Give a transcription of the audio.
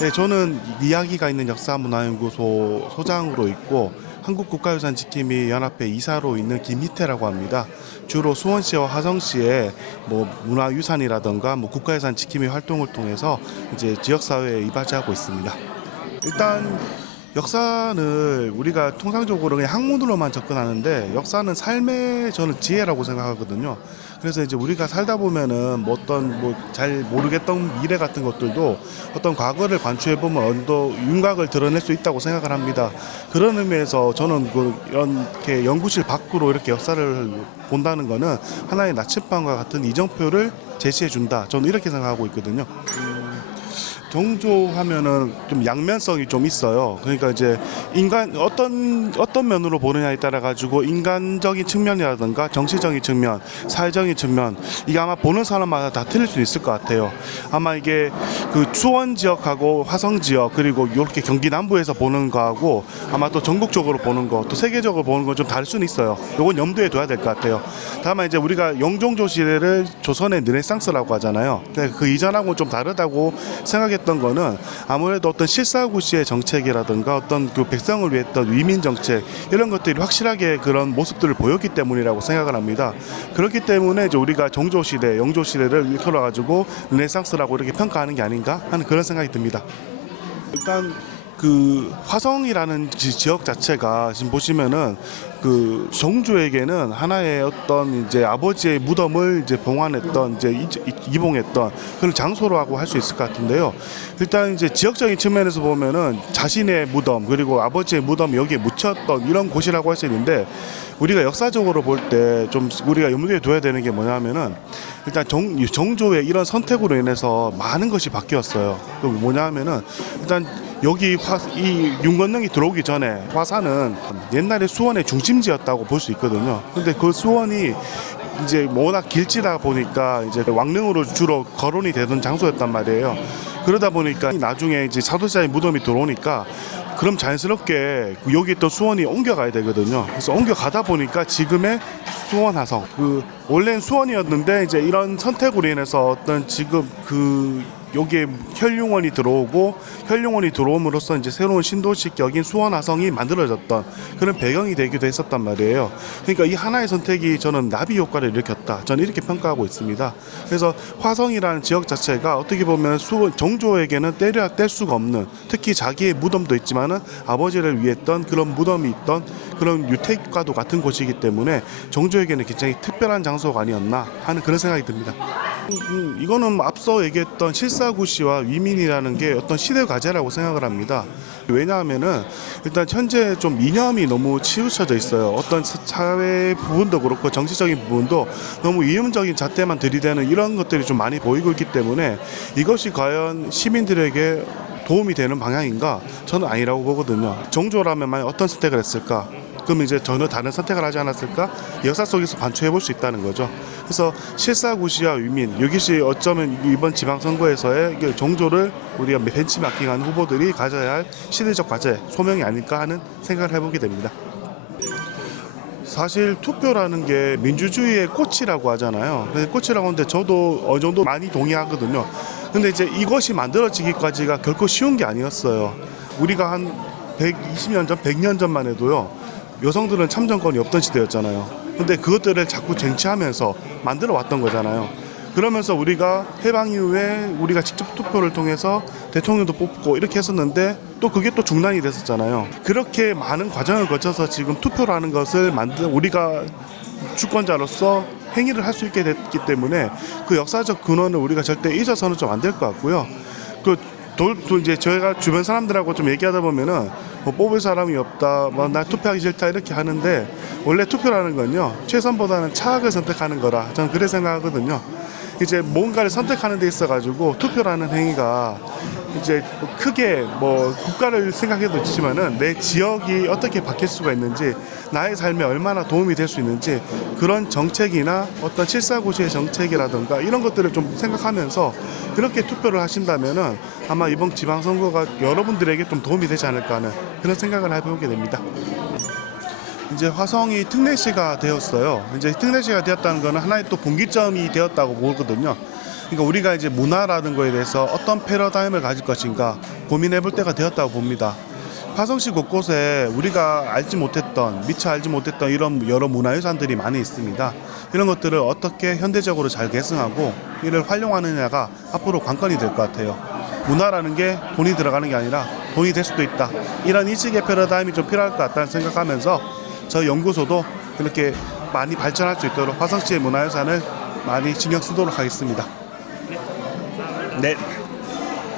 네, 저는 이야기가 있는 역사문화연구소 소장으로 있고 한국국가유산지킴이 연합회 이사로 있는 김희태라고 합니다. 주로 수원시와 화성시의 문화유산이라든가 국가유산 지킴이 활동을 통해서 이제 지역사회에 이바지하고 있습니다. 일단 역사는 우리가 통상적으로 그냥 학문으로만 접근하는데 역사는 삶의 저는 지혜라고 생각하거든요. 그래서 이제 우리가 살다 보면은 잘 모르겠던 미래 같은 것들도 어떤 과거를 관추해 보면 어느 정도 윤곽을 드러낼 수 있다고 생각을 합니다. 그런 의미에서 저는 이렇게 연구실 밖으로 이렇게 역사를 본다는 거는 하나의 나침반과 같은 이정표를 제시해 준다. 저는 이렇게 생각하고 있거든요. 정조하면은 좀 양면성이 좀 있어요. 그러니까 이제 인간 어떤 면으로 보느냐에 따라 가지고 인간적인 측면이라든가 정치적인 측면, 사회적인 측면 이게 아마 보는 사람마다 다 틀릴 수 있을 것 같아요. 아마 이게 그 수원 지역하고 화성 지역 그리고 이렇게 경기 남부에서 보는 거하고 아마 또 전국적으로 보는 거, 또 세계적으로 보는 건 좀 다를 수는 있어요. 이건 염두에 둬야 될 것 같아요. 다만 이제 우리가 영종조 시대를 조선의 르네상스라고 하잖아요. 근데 그 이전하고는 좀 다르다고 생각했던 거는 아무래도 어떤 실사구시의 정책이라든가 어떤 그 백성을 위했던 위민 정책 이런 것들이 확실하게 그런 모습들을 보였기 때문이라고 생각을 합니다. 그렇기 때문에 이제 우리가 정조 시대, 영조 시대를 일컬어 가지고 르네상스라고 이렇게 평가하는 게 아닌가 하는 그런 생각이 듭니다. 일단 그 화성이라는 지역 자체가 지금 보시면은 그 정조에게는 하나의 어떤 이제 아버지의 무덤을 이제 봉안했던 이제 이봉했던 그런 장소라고 할 수 있을 것 같은데요. 일단 이제 지역적인 측면에서 보면은 자신의 무덤 그리고 아버지의 무덤이 여기에 묻혔던 이런 곳이라고 할 수 있는데 우리가 역사적으로 볼 때 좀 우리가 염두에 둬야 되는 게 뭐냐면은 일단 정조의 이런 선택으로 인해서 많은 것이 바뀌었어요. 그 뭐냐 하면은 일단 여기 이 윤건능이 들어오기 전에 화산은 옛날에 수원의 중심지였다고 볼 수 있거든요. 근데 그 수원이 이제 워낙 길지다 보니까 이제 왕릉으로 주로 거론이 되던 장소였단 말이에요. 그러다 보니까 나중에 이제 사도세자의 무덤이 들어오니까 그럼 자연스럽게 여기 또 수원이 옮겨가야 되거든요. 그래서 옮겨가다 보니까 지금의 수원 화성 원래는 수원이었는데 이제 이런 선택으로 인해서 어떤 지금 여기에 혈융원이 들어오고 혈융원이 들어옴으로써 이제 새로운 신도시 격인 수원 화성이 만들어졌던 그런 배경이 되기도 했었단 말이에요. 그러니까 이 하나의 선택이 저는 나비 효과를 일으켰다. 저는 이렇게 평가하고 있습니다. 그래서 화성이라는 지역 자체가 어떻게 보면 정조에게는 떼려야 뗄 수가 없는 특히 자기의 무덤도 있지만은 아버지를 위했던 그런 무덤이 있던 그런 유택과도 같은 곳이기 때문에 정조에게는 굉장히 특별한 장소가 아니었나 하는 그런 생각이 듭니다. 이거는 앞서 얘기했던 실사구시와 위민이라는 게 어떤 시대 과제라고 생각을 합니다. 왜냐하면은 일단 현재 좀 이념이 너무 치우쳐져 있어요. 어떤 사회 부분도 그렇고 정치적인 부분도 너무 이념적인 잣대만 들이대는 이런 것들이 좀 많이 보이고 있기 때문에 이것이 과연 시민들에게 도움이 되는 방향인가? 저는 아니라고 보거든요. 정조라면 만약 어떤 선택을 했을까? 그럼 이제 전혀 다른 선택을 하지 않았을까? 역사 속에서 관추해 볼 수 있다는 거죠. 그래서 실사구시와 위민, 이것이 어쩌면 이번 지방선거에서의 정조를 우리가 벤치마킹한 후보들이 가져야 할 시대적 과제, 소명이 아닐까 하는 생각을 해보게 됩니다. 사실 투표라는 게 민주주의의 꽃이라고 하잖아요. 꽃이라고 하는데 저도 어느 정도 많이 동의하거든요. 근데 이제 이것이 만들어지기까지가 결코 쉬운 게 아니었어요. 우리가 한 120년 전, 100년 전만 해도요. 여성들은 참정권이 없던 시대였잖아요. 근데 그것들을 자꾸 쟁취하면서 만들어 왔던 거잖아요. 그러면서 우리가 해방 이후에 우리가 직접 투표를 통해서 대통령도 뽑고 이렇게 했었는데 또 그게 또 중단이 됐었잖아요. 그렇게 많은 과정을 거쳐서 지금 투표라는 것을 우리가 주권자로서 행위를 할 수 있게 됐기 때문에 그 역사적 근원을 우리가 절대 잊어서는 좀 안 될 것 같고요. 또 이제 저희가 주변 사람들하고 좀 얘기하다 보면은 뽑을 사람이 없다, 나 투표하기 싫다 이렇게 하는데 원래 투표라는 건요 최선보다는 차악을 선택하는 거라 저는 그래 생각하거든요. 이제 뭔가를 선택하는 데 있어가지고 투표라는 행위가 이제 크게 국가를 생각해도 있지만은 내 지역이 어떻게 바뀔 수가 있는지 나의 삶에 얼마나 도움이 될 수 있는지 그런 정책이나 어떤 실사구시의 정책이라든가 이런 것들을 좀 생각하면서 그렇게 투표를 하신다면은 아마 이번 지방선거가 여러분들에게 좀 도움이 되지 않을까 하는 그런 생각을 해보게 됩니다. 이제 화성이 특례시가 되었어요. 이제 특례시가 되었다는 것은 하나의 또 분기점이 되었다고 보거든요. 그러니까 우리가 이제 문화라는 거에 대해서 어떤 패러다임을 가질 것인가, 고민해 볼 때가 되었다고 봅니다. 화성시 곳곳에 우리가 알지 못했던, 미처 알지 못했던 이런 여러 문화유산들이 많이 있습니다. 이런 것들을 어떻게 현대적으로 잘 계승하고 이를 활용하느냐가 앞으로 관건이 될 것 같아요. 문화라는 게 돈이 들어가는 게 아니라 돈이 될 수도 있다. 이런 인식의 패러다임이 좀 필요할 것 같다는 생각하면서 저희 연구소도 그렇게 많이 발전할 수 있도록 화성시의 문화유산을 많이 신경 쓰도록 하겠습니다. 네.